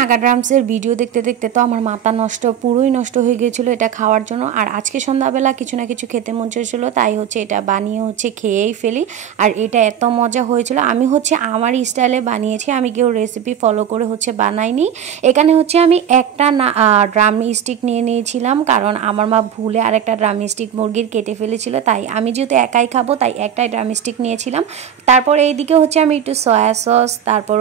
Naga ড্রামসের video দেখতে দেখতে তো আমার মাথা পুরোই নষ্ট হয়ে গিয়েছিল এটা খাওয়ার জন্য। আর আজকে সন্ধ্যাবেলা কিছু না কিছু খেতে মন চাইছিল, তাই এটা বানিয়ে খেয়েই ফেলি। আর এটা এত মজা হয়েছিল, আমি আমার স্টাইলে বানিয়েছি, আমি কেউ রেসিপি ফলো করে বানাইনি। এখানে আমি একটা ড্রাম স্টিক নিয়ে নিয়েছিলাম, কারণ আমার মা ভুলে আর একটা ড্রাম স্টিক মুরগির কেটে ফেলেছিল, তাই আমি যেহেতু একাই খাবো তাই একটাই ড্রাম স্টিক নিয়েছিলাম। তারপর এইদিকে আমি একটু সয়া সস, তারপর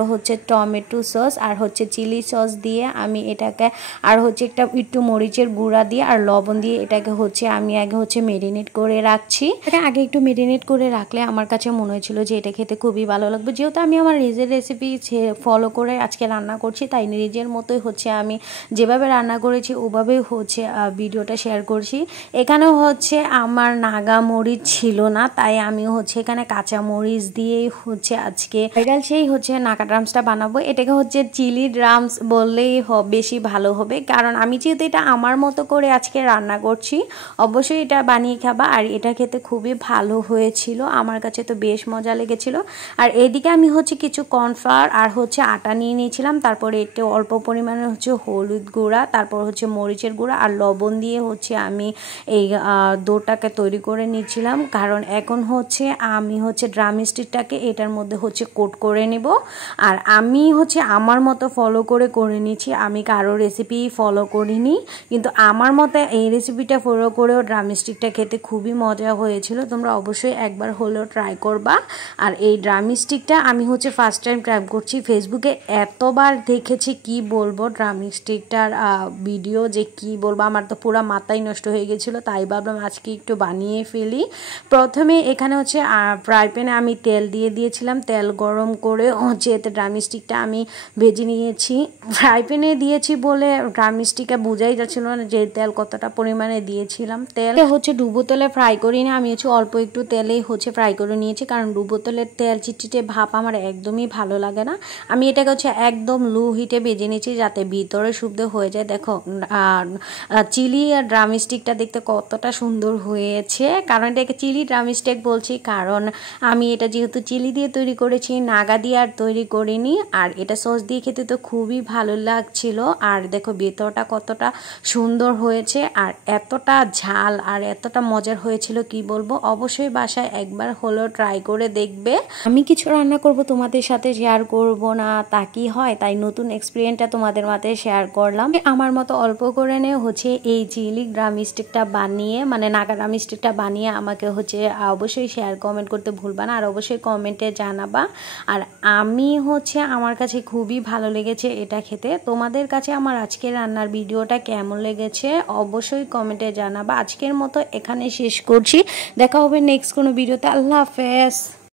টমেটো সস আর চিলি সস দিয়ে আমি এটাকে, আর একটা একটু মরিচের গুঁড়া দিয়ে আর লবণ দিয়ে এটাকে আমি আগে মেরিনেট করে রাখছি। এটা আগে একটু মেরিনেট করে রাখলে আমার কাছে মনে হয়েছিল যে এটা খেতে খুবই ভালো লাগবে। যেহেতু আমি আমার নিজের রেসিপি ফলো করে আজকে রান্না করছি, তাই নিজের মতোই আমি যেভাবে রান্না করেছি ওভাবেই ভিডিওটা শেয়ার করছি। এখানে আমার নাগা মরিচ ছিল না, তাই আমি এখানে কাঁচা মরিচ দিয়েই আজকে ভাইরাল সেই নাগা ড্রামসটা বানাবো। এটাকে চিলি ড্রামস বললেই বেশি ভালো হবে, কারণ আমি যেহেতু এটা আমার মতো করে আজকে রান্না করছি, অবশ্যই এটা বানিয়ে খাবা। আর এটা খেতে খুবই ভালো হয়েছিল, আমার কাছে তো বেশ মজা লেগেছিল। আর এদিকে আমি কিছু কর্নফ্লাওয়ার আর আটা নিয়ে নিয়েছিলাম, তারপরে একটু অল্প পরিমাণে হলুদ গুঁড়া, তারপর মরিচের গুঁড়া আর লবণ দিয়ে আমি এই ডোটাকে তৈরি করে নিয়েছিলাম। কারণ এখন আমি ড্রাম স্টিকটাকে এটার মধ্যে কোট করে নেব। আর আমি আমার মতো ফলো করে নিয়েছি, আমি কারো রেসিপি ফলো করিনি, কিন্তু আমার মতে এই রেসিপিটা ফলো করেও ড্রাম স্টিকটা খেতে খুবই মজা হয়েছিল। তোমরা অবশ্যই একবার হলেও ট্রাই করবা। আর এই ড্রাম স্টিকটা আমি ফার্স্ট টাইম ট্রাই করছি, ফেসবুকে এতবার দেখেছি কি বলবো ড্রাম স্টিকটার ভিডিও, যে কি বলবো, আমার তো পুরো মাথাই নষ্ট হয়ে গেছিলো, তাই ভাবলাম আজকে একটু বানিয়ে ফেলি। প্রথমে এখানে ফ্রাই প্যানে আমি তেল দিয়ে দিয়েছিলাম, তেল গরম করে এতে ড্রাম স্টিকটা আমি ভেজে নিয়েছি। ফ্রাই প্যানে দিয়েছি বলে ড্রাম স্টিকে বোঝাই যাচ্ছিল না যে তেল কতটা পরিমাণে দিয়েছিলাম। তেল ডুবো তেলে ফ্রাই করি না, আমি অল্প একটু তেলেই ফ্রাই করে নিয়েছি, কারণ ডুবো তেলের তেল চিটচিটে ভাপ আমার একদমই ভালো লাগে না। আমি এটাকে একদম লো হিটে ভেজে নিয়েছি যাতে ভিতরে শুদ্ধ হয়ে যায়। দেখো চিলি আর ড্রাম স্টিকটা দেখতে কতটা সুন্দর হয়েছে, কারণ এটাকে চিলি ড্রাম স্টিক বলছি, কারণ আমি এটা যেহেতু চিলি দিয়ে তৈরি করেছি, নাগা দিয়ে আর তৈরি করিনি। আর এটা সস দিয়ে খেতে তো খুবই ভালো লাগছিল। আর দেখো ভেতরটা কতটা সুন্দর হয়েছে, আর এতটা ঝাল আর এতটা মজার হয়েছিল কি বলবো। অবশ্যই বাসায় একবার হলেও ট্রাই করে দেখবে। আমি কিছু রান্না করব তোমাদের সাথে শেয়ার করব না তা কি হয়, তাই নতুন এক্সপিরিয়েন্সটা তোমাদের মাঝে শেয়ার করলাম। আমার মতো অল্প করে নিয়ে এই চিলি ড্রাম স্টিকটা বানিয়ে, মানে নাগা ড্রাম স্টিকটা বানিয়ে আমাকে অবশ্যই শেয়ার কমেন্ট করতে ভুলবা না, আর অবশ্যই কমেন্টে জানাবা। আর আমি আমার কাছে খুবই ভালো লেগেছে এটা খেতে। তোমাদের কাছে আমার আজকের রান্নার ভিডিওটা কেমন লেগেছে অবশ্যই কমেন্টে জানাবা। আজকের মতো এখানে শেষ করছি, দেখা হবে নেক্সট কোনো ভিডিওতে। আল্লাহ হাফেজ।